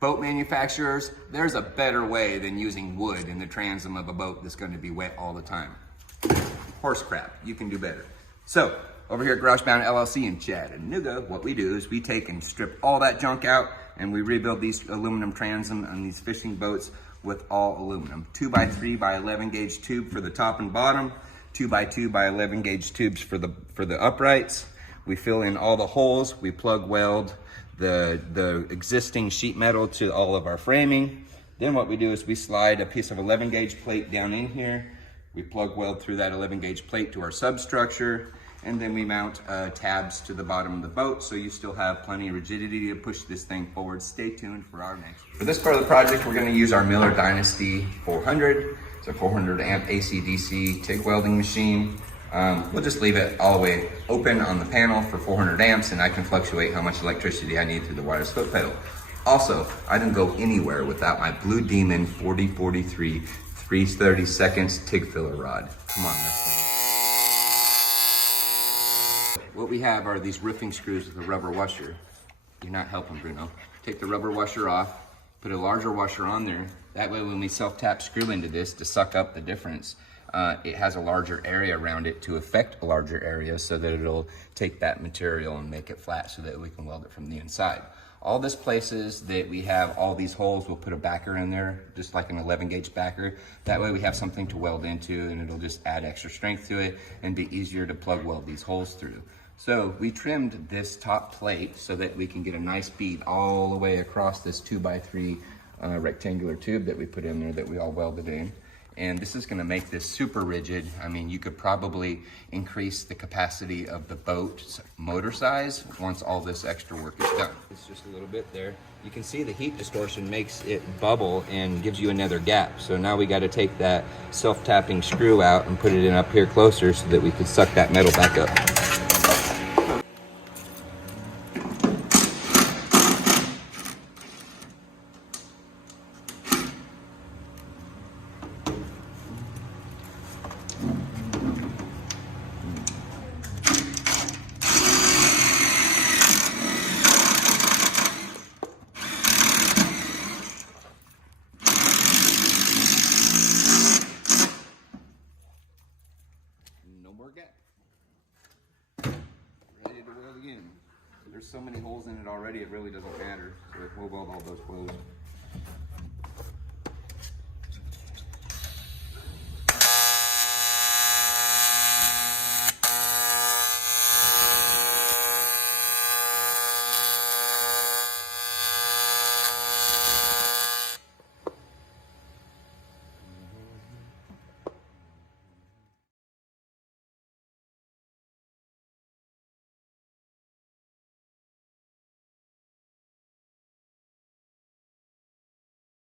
Boat manufacturers, there's a better way than using wood in the transom of a boat that's going to be wet all the time. Horse crap, you can do better. So, over here at Garagebound LLC in Chattanooga, what we do is we take and strip all that junk out and we rebuild these aluminum transom on these fishing boats with all aluminum. 2x3 by 11 gauge tube for the top and bottom, 2x2 by 11 gauge tubes for the uprights. We fill in all the holes, we plug weld the existing sheet metal to all of our framing. Then what we do is we slide a piece of 11 gauge plate down in here. We plug weld through that 11 gauge plate to our substructure, and then we mount tabs to the bottom of the boat so you still have plenty of rigidity to push this thing forward. Stay tuned for our next. For this part of the project, we're going to use our Miller Dynasty 400. It's a 400 amp AC/DC TIG welding machine. We'll just leave it all the way open on the panel for 400 amps, and I can fluctuate how much electricity I need through the wireless foot pedal. Also, I don't go anywhere without my Blue Demon 4043 3/30 seconds TIG filler rod. Come on, let's go. What we have are these roofing screws with a rubber washer. You're not helping, Bruno. Take the rubber washer off, put a larger washer on there. That way when we self-tap screw into this to suck up the difference, it has a larger area around it to affect a larger area so that it'll take that material and make it flat so that we can weld it from the inside. All this places that we have all these holes, we'll put a backer in there, just like an 11 gauge backer. That way we have something to weld into and it'll just add extra strength to it and be easier to plug weld these holes through. So we trimmed this top plate so that we can get a nice bead all the way across this 2x3 rectangular tube that we put in there that we all welded in. And this is gonna make this super rigid. I mean, you could probably increase the capacity of the boat's motor size once all this extra work is done. It's just a little bit there. You can see the heat distortion makes it bubble and gives you another gap. So now we gotta take that self-tapping screw out and put it in up here closer so that we can suck that metal back up. No more gap. Ready to weld again. There's so many holes in it already, it really doesn't matter. So we'll weld all those closed.